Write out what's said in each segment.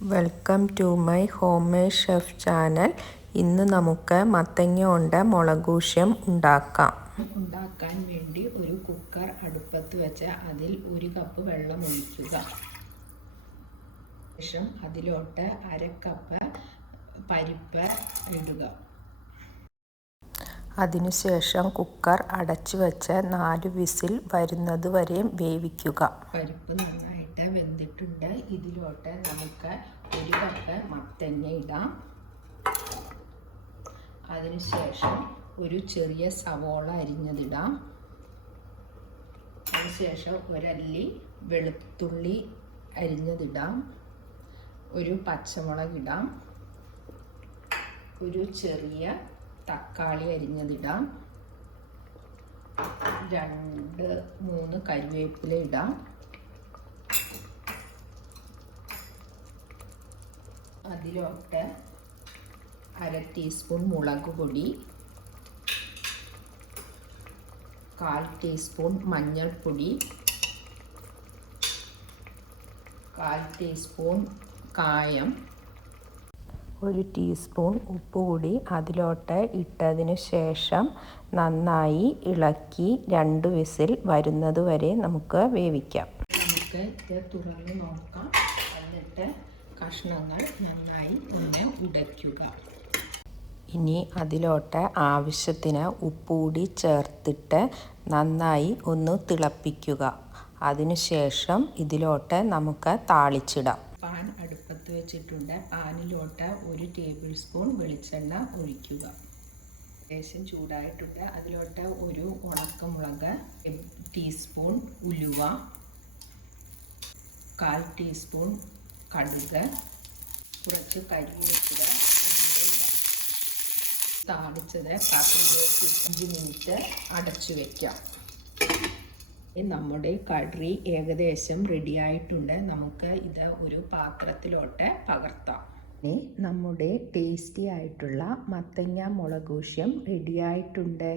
Welcome to my homemade chef channel. ഇന്ന് നമുക്ക് മത്തങ്ങ കൊണ്ട് മുളകൂശ്യം ഉണ്ടാക്കാം. ഉണ്ടാക്കാൻ വേണ്ടി ഒരു കുക്കർ അടുപ്പത്ത് വെച്ച് അതിൽ 1 കപ്പ് വെള്ളം ഒഴിക്കുക. ശേഷം അതിലോട്ട് 1/2 കപ്പ് പരിപ്പ് ഇടുക. അതിനുശേഷം കുക്കർ അടച്ചു വെച്ച് 4 വിസിൽ വരുന്നത് വരെ വേവിക്കുക. പരിപ്പ് നന്നായിട്ട് വെന്തിട്ടുണ്ട്. ഇതിലോട്ട് നമുക്ക് 1 കപ്പ് മത്തങ്ങ ഇടാം. അതിനുശേഷം ഒരു ചെറിയ സവോള അരിഞ്ഞതിടാം. അതിനുശേഷം 1 അല്ലി വെളുത്തുള്ളി അരിഞ്ഞതിടാം. ഒരു പച്ചമുളക് ഇടാം. ഒരു ചെറിയ തക്കാളി അരിഞ്ഞതിടാം. 2-3 കറിവേപ്പില ഇടാം. അതിലോട്ട് 1/2 ടീസ്പൂൺ മുളക് പൊടി, 1/4 ടീസ്പൂൺ മഞ്ഞൾപ്പൊടി, 1/4 ടീസ്പൂൺ കായം, 1 ടീസ്പൂൺ ഉപ്പ് കൂടി അതിലോട്ട് ഇട്ടതിന് ശേഷം നന്നായി ഇളക്കി 2 വിസിൽ വരുന്നത് വരെ നമുക്ക് വേവിക്കാം. നമുക്ക് ഇത് തുറന്ന് നോക്കാം. എന്നിട്ട് കഷ്ണങ്ങൾ നന്നായി ഒന്ന് ഉടയ്ക്കുക. ഇനി അതിലോട്ട് ആവശ്യത്തിന് ഉപ്പ് കൂടി ചേർത്തിട്ട് നന്നായി ഒന്ന് തിളപ്പിക്കുക. അതിനുശേഷം ഇതിലോട്ട് നമുക്ക് താളിച്ചിടാം. പാൻ അടുപ്പത്ത് വെച്ചിട്ടുണ്ട്. പാനിലോട്ട് 1 ടേബിൾ സ്പൂൺ വെളിച്ചെണ്ണ ഒഴിക്കുക. ലേശം ചൂടായിട്ടുണ്ട്. അതിലോട്ട് 1 ഉണക്കമുളക്, 1 ടീസ്പൂൺ ഉലുവ, 1/4 ടീസ്പൂൺ കടുക്, കുറച്ച് കരിവേപ്പില ഇടാം. താളിച്ചത് പാത്രത്തിലേക്ക് 5 മിനിറ്റ് അടച്ചു വയ്ക്കാം. നമ്മുടെ കറി ഏകദേശം റെഡിയായിട്ടുണ്ട്. നമുക്ക് ഇത് ഒരു പാത്രത്തിലോട്ട് പകർത്താം. നമ്മുടെ ടേസ്റ്റി ആയിട്ടുള്ള മത്തങ്ങ മുളകൂശ്യം റെഡിയായിട്ടുണ്ട്.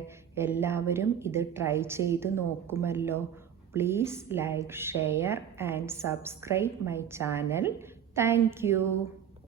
എല്ലാവരും ഇത് ട്രൈ ചെയ്ത് നോക്കുമല്ലോ. Please like, share and subscribe my channel. Thank you.